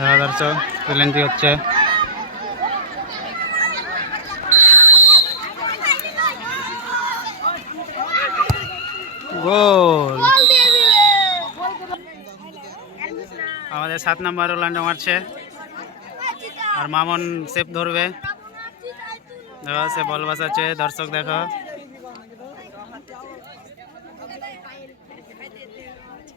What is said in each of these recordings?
দেখা দর্শক হচ্ছে। গোল। আমাদের সাত নাম্বার ওলান্ডা মারছে। আর মামন সেপ ধরবে। দেখো, সে বল বাসাচ্ছে দর্শক, দেখো।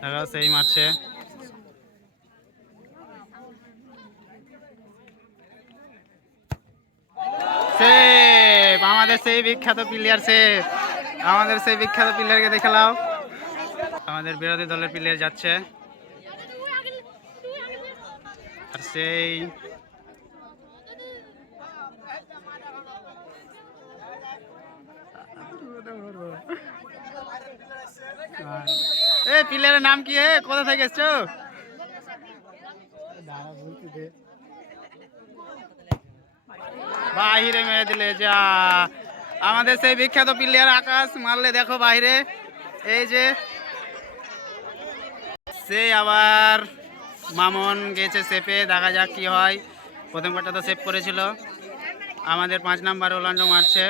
দেখো, সেই মারছে সেফ আমাদের সেই বিখ্যাত প্লেয়ার সে। আমাদের সেই বিখ্যাত প্লেয়ারকে দেখে নাও। আমাদের বিরোধী দলের প্লেয়ার যাচ্ছে। আর সেই প্লেয়ারের নাম কি কোথা থেকে এসছো? বাহিরে মেরে দিলে, যা। আমাদের সেই বিখ্যাত প্লেয়ার আকাশ, মারলে দেখো বাইরে এই যে সেই আবার মামন গেছে সেপে দেখা যাক কি হয়। প্রথম কাটা তো সেভ করেছিল। আমাদের পাঁচ নাম্বার ওলান্ডো মারছে।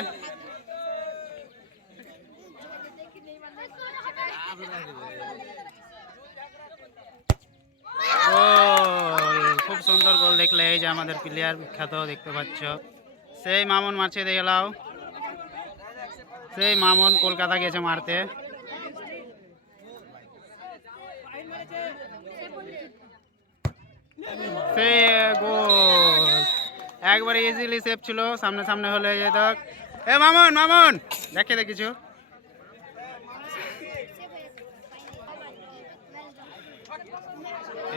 গোল খুব সুন্দর গোল দেখলে, এই যে আমাদের প্লেয়ার বিখ্যাত, দেখতে পাচ্ছ। সেই মামুন মারছে, দেখে লাও সেই মামুন কলকাতা গেছে মারতে। সে একবারে ইজিলি সেভ ছিল সামনে সামনে হলে এই যে দেখ এ মামুন মামুন! দেখে দেখিছো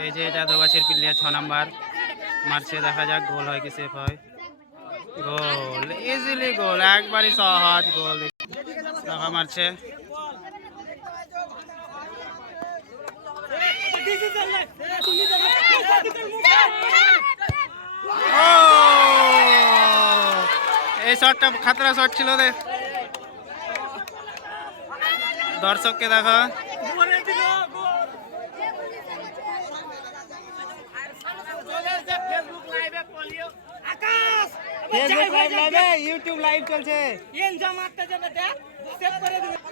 এই যে যাদবগাছের প্লেয়ার ছ নাম্বার। মারছে, দেখা যাক, গোল হয় কি সেফ হয়। গোল ইজিলি গোল, একবারই সহজ গোল। দেখা মারছে। এই শটটা খাতরা শট ছিল রে। দর্শককে দেখো।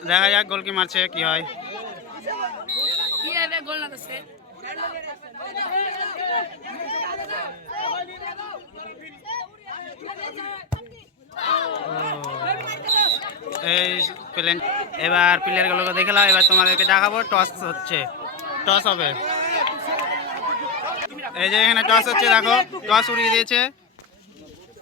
দেখা। যাক গোল কি মারছে কি হয়। এই প্লেন এবার প্লেয়ারগুলোকে দেখলাম এবার তোমাদেরকে দেখাবো টস হচ্ছে। টস হবে। এই যে এখানে টস হচ্ছে দেখো টস উড়িয়ে দিয়েছে।